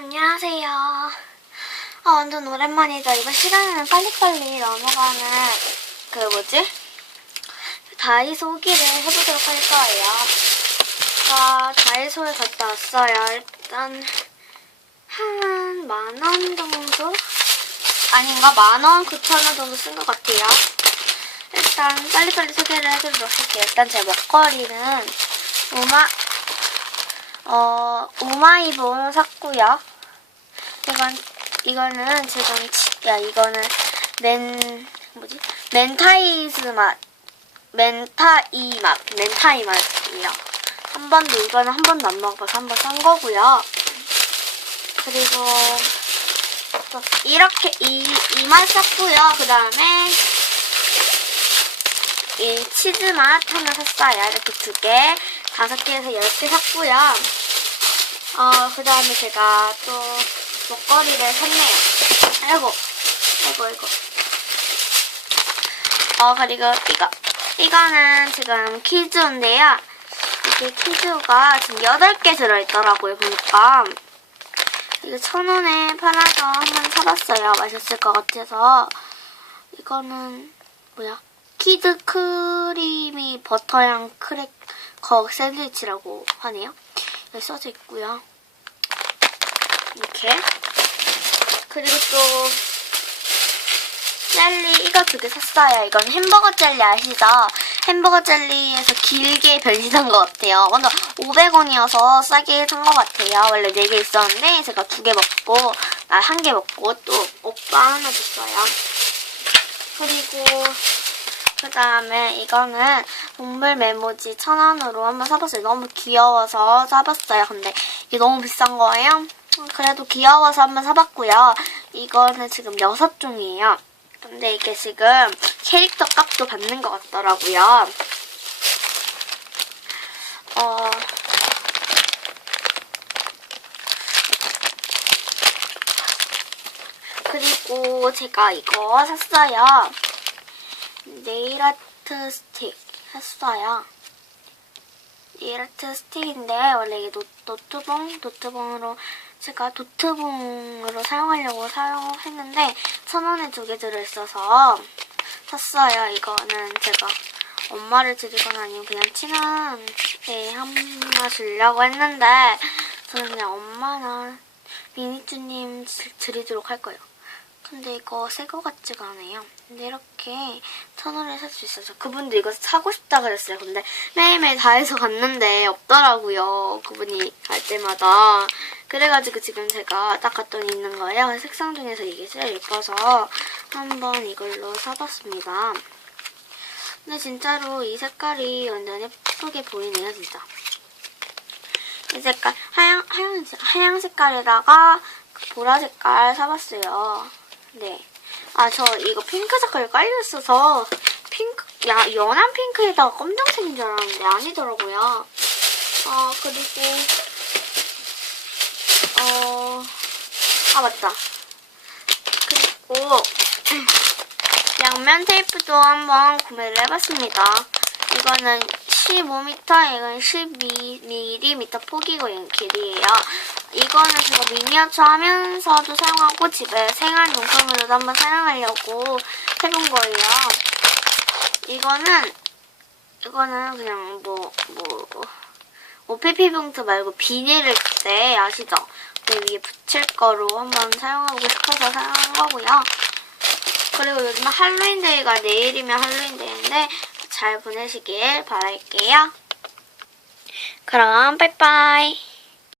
안녕하세요. 아, 완전 오랜만이다. 이번 시간에는 빨리빨리 넘어가는 그 뭐지? 다이소 후기를 해보도록 할 거예요. 아, 다이소에 갔다 왔어요. 일단 한 만 원 정도? 아닌가? 만 원, 구천 원 정도 쓴 것 같아요. 일단 빨리빨리 소개를 해드리도록 할게요. 일단 제 먹거리는 우마 어, 우마이봉 샀고요. 이건, 이거는 지금, 치- 야, 이거는, 멘, 뭐지? 멘타이스 맛. 멘타이 맛. 멘타이 맛이에요. 한 번도, 이거는 한 번도 안 먹어봐서 한 번 산 거고요. 그리고, 또, 이렇게, 이, 이 맛 샀고요. 그 다음에, 이 치즈 맛 하나 샀어요. 이렇게 두 개, 다섯 개에서 열 개 샀고요. 어, 그 다음에 제가 또 목걸이를 샀네요. 아이고, 아이고, 아이고. 어, 그리고 이거, 이거는 지금 퀴즈인데요. 이게 퀴즈가 지금 8개 들어있더라고요, 보니까. 이거 천 원에 팔아서 한번 사봤어요. 맛있을 것 같아서. 이거는, 뭐야? 키드 크리미 버터향 크래 커 샌드위치라고 하네요. 여기 써져 있고요. 이렇게. 그리고 또 젤리 이거 두 개 샀어요. 이건 햄버거 젤리 아시죠? 햄버거 젤리에서 길게 변신한 것 같아요. 먼저 500원이어서 싸게 산 것 같아요. 원래 4개 있었는데 제가 두 개 먹고 나 한 개 먹고 또 오빠 하나 줬어요. 그리고 그 다음에 이거는 동물 메모지 천 원으로 한번 사봤어요. 너무 귀여워서 사봤어요. 근데 이게 너무 비싼 거예요. 음, 그래도 귀여워서 한번 사봤고요. 이거는 지금 여섯 종이에요. 근데 이게 지금 캐릭터 값도 받는 것 같더라고요. 어, 그리고 제가 이거 샀어요. 네일 아트 스틱 샀어요. 네일 아트 스틱인데 원래 이게 노, 노트봉 노트봉으로 제가 노트봉으로 사용하려고 사용했는데 천 원에 두 개 들어있어서 샀어요. 이거는 제가 엄마를 드리거나 아니면 그냥 친한 애 한마 주려고 했는데 저는 그냥 엄마나 미니쭈님 드리도록 할 거예요. 근데 이거 새 거 같지가 않아요. 근데 이렇게 천 원에 살 수 있어서 그분도 이거 사고 싶다 그랬어요. 근데 매일매일 다해서 갔는데 없더라고요. 그분이 갈 때마다. 그래가지고 지금 제가 딱 갔더니 있는 거예요. 색상 중에서 이게 제일 예뻐서 한번 이걸로 사봤습니다. 근데 진짜로 이 색깔이 완전 예쁘게 보이네요, 진짜. 이 색깔 하양 하양 하양 색깔에다가 그 보라 색깔 사봤어요. 네. 아 저 이거 핑크 색깔 깔려 있어서 핑크 야 연한 핑크에다가 검정색인 줄 알았는데 아니더라고요. 어 그리고 어 아 맞다. 그리고 양면 테이프도 한번 구매를 해봤습니다. 이거는 15m, 이건 12mm 폭이고 길이에요. 이거는 제가 미니어처 하면서도 사용하고 집에 생활 용품으로도 한번 사용하려고 해본 거예요. 이거는 이거는 그냥 뭐 뭐 오피피 봉투 말고 비닐을 그때 아시죠? 그 위에 붙일 거로 한번 사용하고 싶어서 사용한 거고요. 그리고 요즘 할로윈데이가 내일이면 할로윈데이인데 잘 보내시길 바랄게요. 그럼 빠이빠이.